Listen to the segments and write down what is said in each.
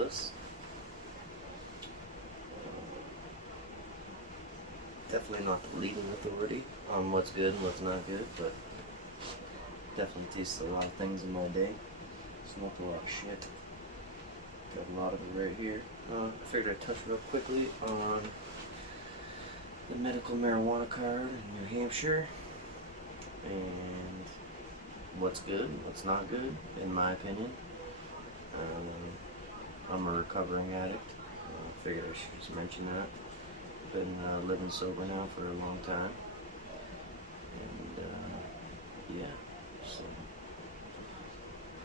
ridiculous. Definitely not the leading authority on what's good and what's not good, but definitely tasted a lot of things in my day. Smoked a lot of shit. Got a lot of it right here. I figured I'd touch real quickly on the medical marijuana card in New Hampshire and what's good and what's not good, in my opinion. I'm a recovering addict. Figured I should just mention that. Been living sober now for a long time, and yeah, so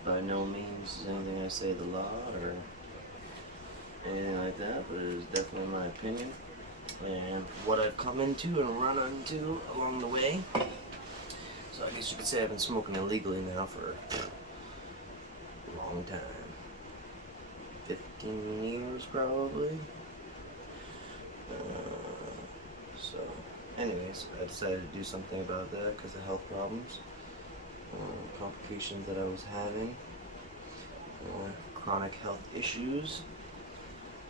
by no means is anything I say the law or anything like that, but it is definitely my opinion and what I've come into and run into along the way. So I guess you could say I've been smoking illegally now for a long time, 15 years probably. So, anyways, I decided to do something about that because of health problems, complications that I was having, chronic health issues.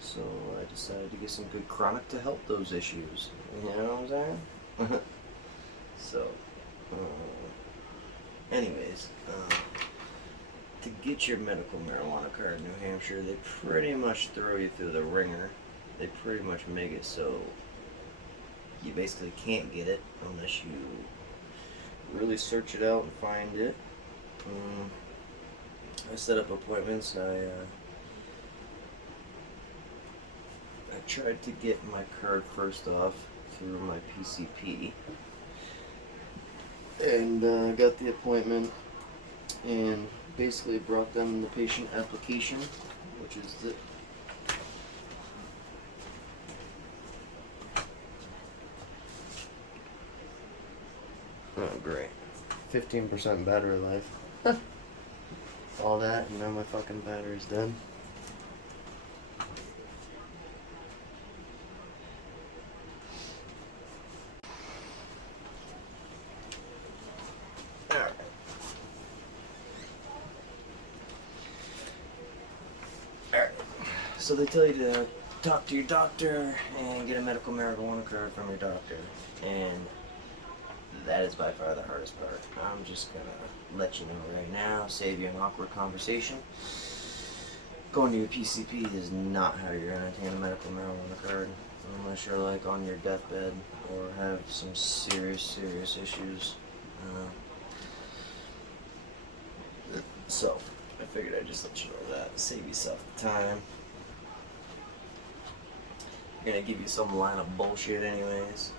So I decided to get some good chronic to help those issues. You know what I'm saying? So, anyways, to get your medical marijuana card in New Hampshire, they pretty much throw you through the ringer. They pretty much make it so you basically can't get it unless you really search it out and find it. I set up appointments. I tried to get my card first off through my PCP, and got the appointment and basically brought them the patient application, which is the great. 15% battery life. All that, and now my fucking battery's dead. Alright. Alright. So they tell you to talk to your doctor and get a medical marijuana card from your doctor. And that is by far the hardest part. I'm just gonna let you know right now, save you an awkward conversation. Going to your PCP is not how you're gonna obtain a medical marijuana card unless you're like on your deathbed or have some serious issues. So I figured I'd just let you know that, save yourself the time. I'm gonna give you some line of bullshit anyways.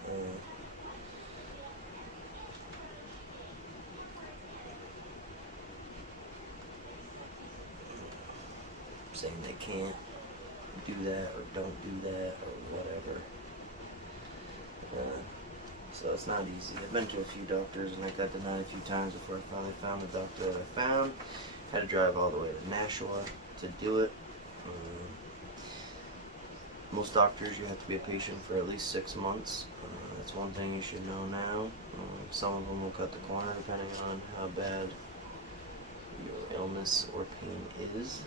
Saying they can't do that or don't do that or whatever. So it's not easy. I've been to a few doctors and I got denied a few times before I finally found the doctor that I found. Had to drive all the way to Nashua to do it. Most doctors, you have to be a patient for at least 6 months. That's one thing you should know now. Some of them will cut the corner depending on how bad your illness or pain is.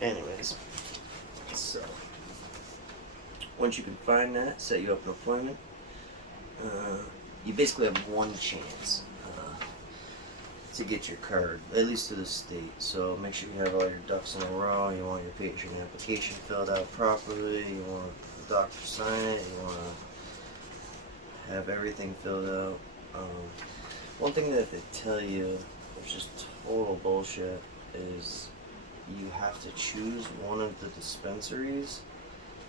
Anyways, so once you can find that, set you up an appointment. You basically have one chance to get your card, at least to the state. So make sure you have all your ducks in a row. You want your patient application filled out properly. You want the doctor to sign it. You want to have everything filled out. One thing that they tell you, which is total bullshit, is you have to choose one of the dispensaries,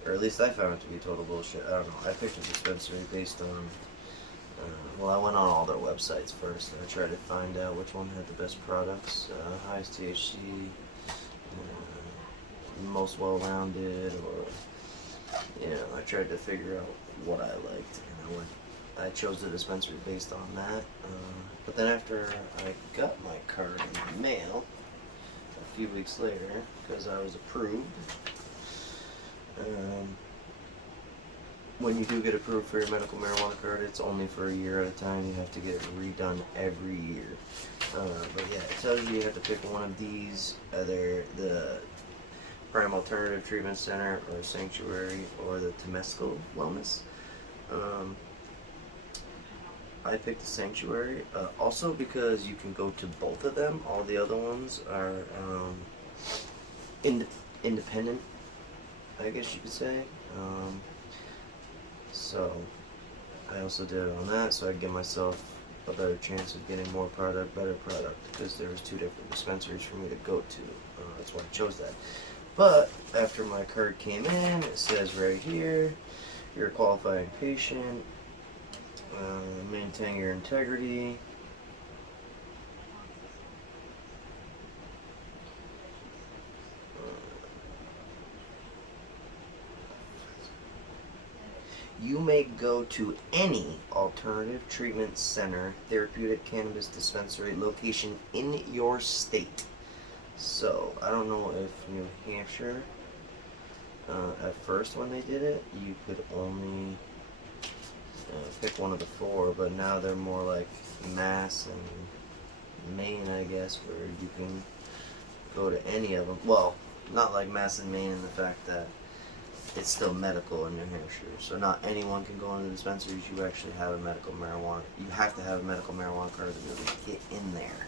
or at least I found it to be total bullshit. I don't know. I picked a dispensary based on, well, I went on all their websites first, and I tried to find out which one had the best products, highest THC, most well-rounded, or, I tried to figure out what I liked, and I chose the dispensary based on that. But then after I got my card in the mail, a few weeks later, because I was approved, when you do get approved for your medical marijuana card, it's only for a year at a time. You have to get it redone every year. But yeah, it tells you have to pick one of these, either the Prime Alternative Treatment Center or Sanctuary or the Temescal Wellness. I picked the Sanctuary, also because you can go to both of them. All the other ones are independent, I guess you could say. So I also did it on that, so I give myself a better chance of getting more product, better product, because there was 2 different dispensaries for me to go to. That's why I chose that. But after my card came in, it says right here, you're a qualifying patient, maintain your integrity. You may go to any alternative treatment center, therapeutic cannabis dispensary location in your state. So, I don't know if New Hampshire, at first when they did it, you could only pick one of the 4, but now they're more like Mass and Maine, I guess, where you can go to any of them. Well, not like Mass and Maine in the fact that it's still medical in New Hampshire, so not anyone can go into the dispensaries. You actually have a medical marijuana. You have to have a medical marijuana card to really get in there.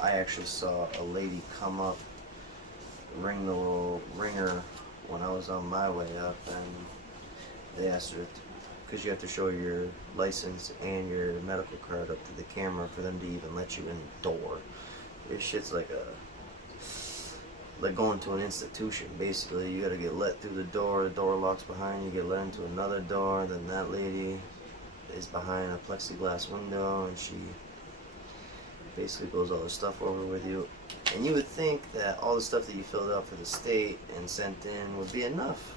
I actually saw a lady come up, ring the little ringer when I was on my way up, and they asked her, because you have to show your license and your medical card up to the camera for them to even let you in the door. This shit's like going to an institution. Basically, you gotta get let through the door locks behind you, get let into another door, then that lady is behind a plexiglass window, and she basically goes all the stuff over with you. And you would think that all the stuff that you filled out for the state and sent in would be enough,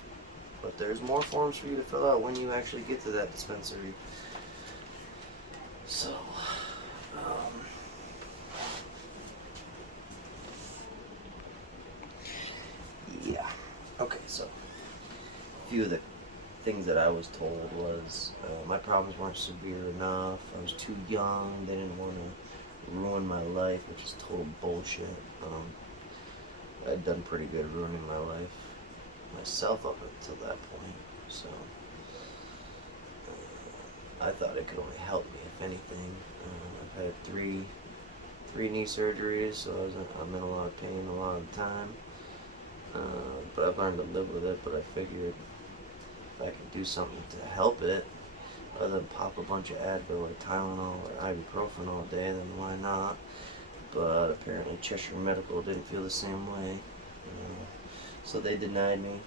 but there's more forms for you to fill out when you actually get to that dispensary. So, yeah. Okay, so a few of the things that I was told was my problems weren't severe enough. I was too young. They didn't want to ruin my life, which is total bullshit. I'd done pretty good ruining my life myself up until that point. So I thought it could only help me, if anything. I've had three knee surgeries, so I'm in a lot of pain a lot of the time. But I've learned to live with it. But I figured if I could do something to help it, other than pop a bunch of Advil or Tylenol or ibuprofen all day, then why not? But apparently Cheshire Medical didn't feel the same way, so they denied me.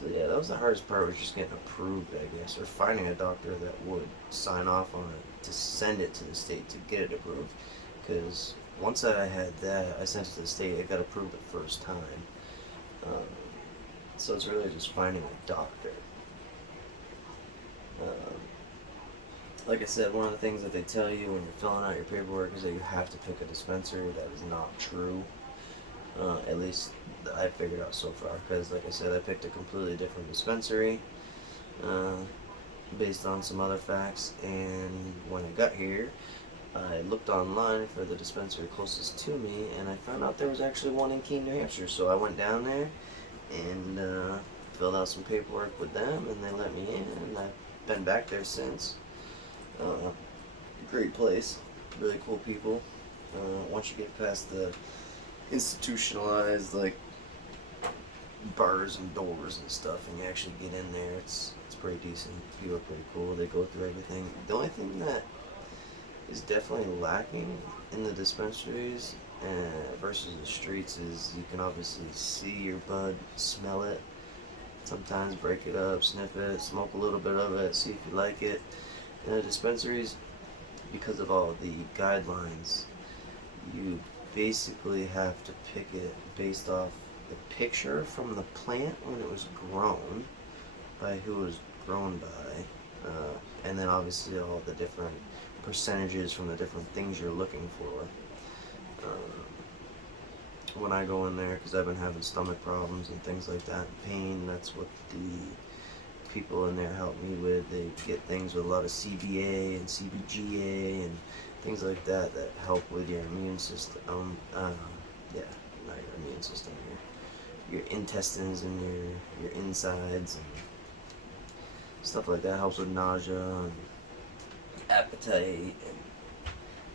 So yeah, that was the hardest part, was just getting approved, I guess, or finding a doctor that would sign off on it to send it to the state to get it approved. Because once I had that, I sent it to the state, it got approved the first time. So it's really just finding a doctor. Like I said, one of the things that they tell you when you're filling out your paperwork is that you have to pick a dispensary. That is not true. At least I figured out so far, because like I said, I picked a completely different dispensary based on some other facts, and when I got here, I looked online for the dispensary closest to me, and I found out there was actually one in Keene, New Hampshire. So I went down there and filled out some paperwork with them, and they let me in, and I've been back there since. Great place, really cool people. Once you get past the institutionalized like bars and doors and stuff, and you actually get in there, it's pretty decent. People are pretty cool. They go through everything. The only thing that is definitely lacking in the dispensaries versus the streets is you can obviously see your bud, smell it, sometimes break it up, sniff it, smoke a little bit of it, see if you like it. In the dispensaries, because of all the guidelines, you basically have to pick it based off the picture from the plant when it was grown, by who it was grown by, and then obviously all the different percentages from the different things you're looking for. when I go in there, because I've been having stomach problems and things like that, pain. That's what the people in there help me with. They get things with a lot of CBA and CBGA and things like that that help with your immune system. Yeah, not your immune system, your intestines and your insides and stuff like that. Helps with nausea and appetite and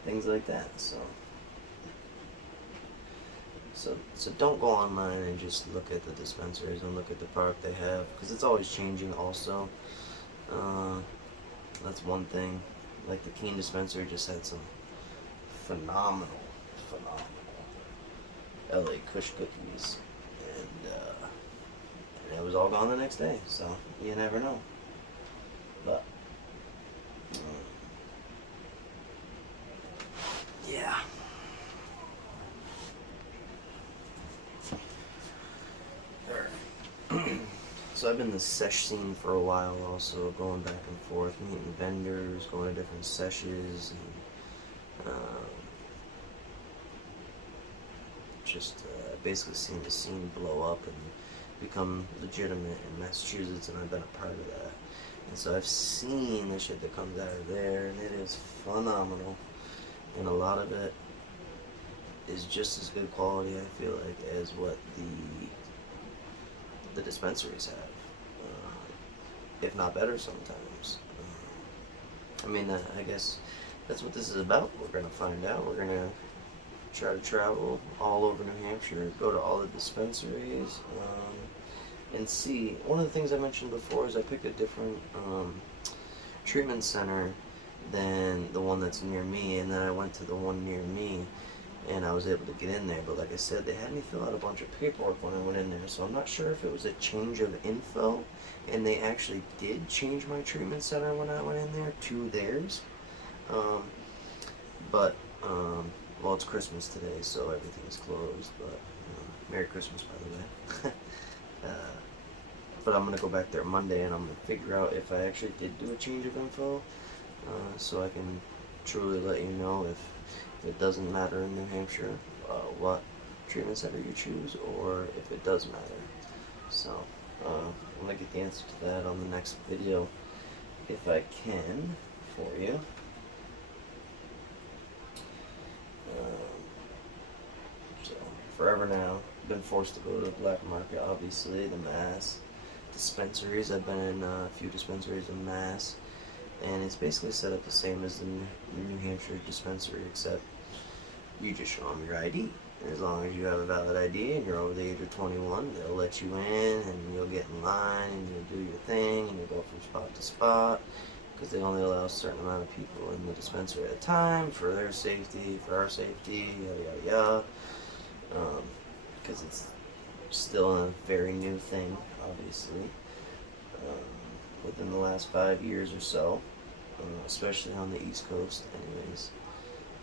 things like that. So don't go online and just look at the dispensaries and look at the product they have, because it's always changing also. That's one thing. Like the Keen dispensary just had some phenomenal LA Kush cookies, and it was all gone the next day, so you never know. But yeah. So I've been in the sesh scene for a while also, going back and forth, meeting vendors, going to different seshes, and just basically seeing the scene blow up and become legitimate in Massachusetts, and I've been a part of that. And so I've seen the shit that comes out of there, and it is phenomenal. And a lot of it is just as good quality, I feel like, as what the dispensaries have, if not better sometimes. I mean, I guess that's what this is about. We're gonna find out. We're gonna try to travel all over New Hampshire, go to all the dispensaries, and see. One of the things I mentioned before is I picked a different treatment center than the one that's near me, and then I went to the one near me, and I was able to get in there. But like I said, they had me fill out a bunch of paperwork when I went in there, so I'm not sure if it was a change of info, and they actually did change my treatment center when I went in there to theirs. Well, it's Christmas today, so everything's closed, but Merry Christmas, by the way. But I'm going to go back there Monday, and I'm going to figure out if I actually did do a change of info, so I can truly let you know if it doesn't matter in New Hampshire what treatment center you choose, or if it does matter. So I'm going to get the answer to that on the next video, if I can, for you. So forever now, been forced to go to the black market, obviously, the Mass dispensaries. I've been in a few dispensaries in Mass, and it's basically set up the same as the New Hampshire dispensary, except you just show them your ID. And as long as you have a valid ID and you're over the age of 21, they'll let you in, and you'll get in line, and you'll do your thing, and you'll go from spot to spot, because they only allow a certain amount of people in the dispensary at a time for their safety, for our safety, yada yada yada. Because it's still a very new thing, obviously, within the last 5 years or so, especially on the East Coast, anyways.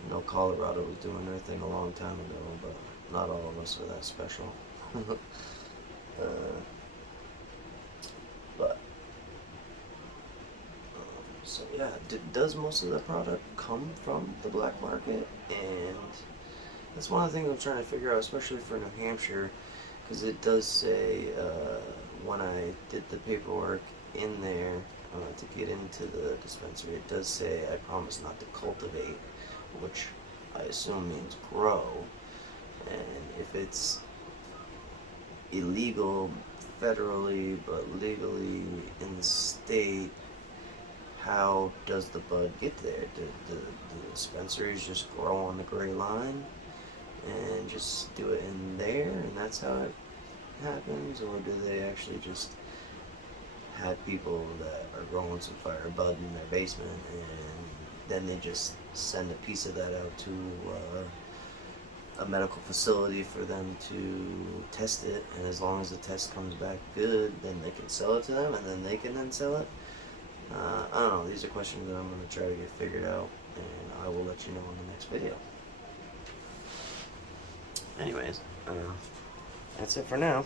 You know, Colorado was doing their thing a long time ago, but not all of us are that special. So yeah, does most of the product come from the black market? And that's one of the things I'm trying to figure out, especially for New Hampshire, because it does say when I did the paperwork in there to get into the dispensary, it does say I promise not to cultivate, which I assume means grow. And if it's illegal federally but legally in the state, how does the bud get there? Do the dispensaries just grow on the gray line and just do it in there, and that's how it happens? Or do they actually just have people that are growing some fire bud in their basement, and then they just send a piece of that out to a medical facility for them to test it, and as long as the test comes back good, then they can sell it to them, and then they can then sell it? I don't know. These are questions that I'm going to try to get figured out, and I will let you know in the next video. Anyways, that's it for now.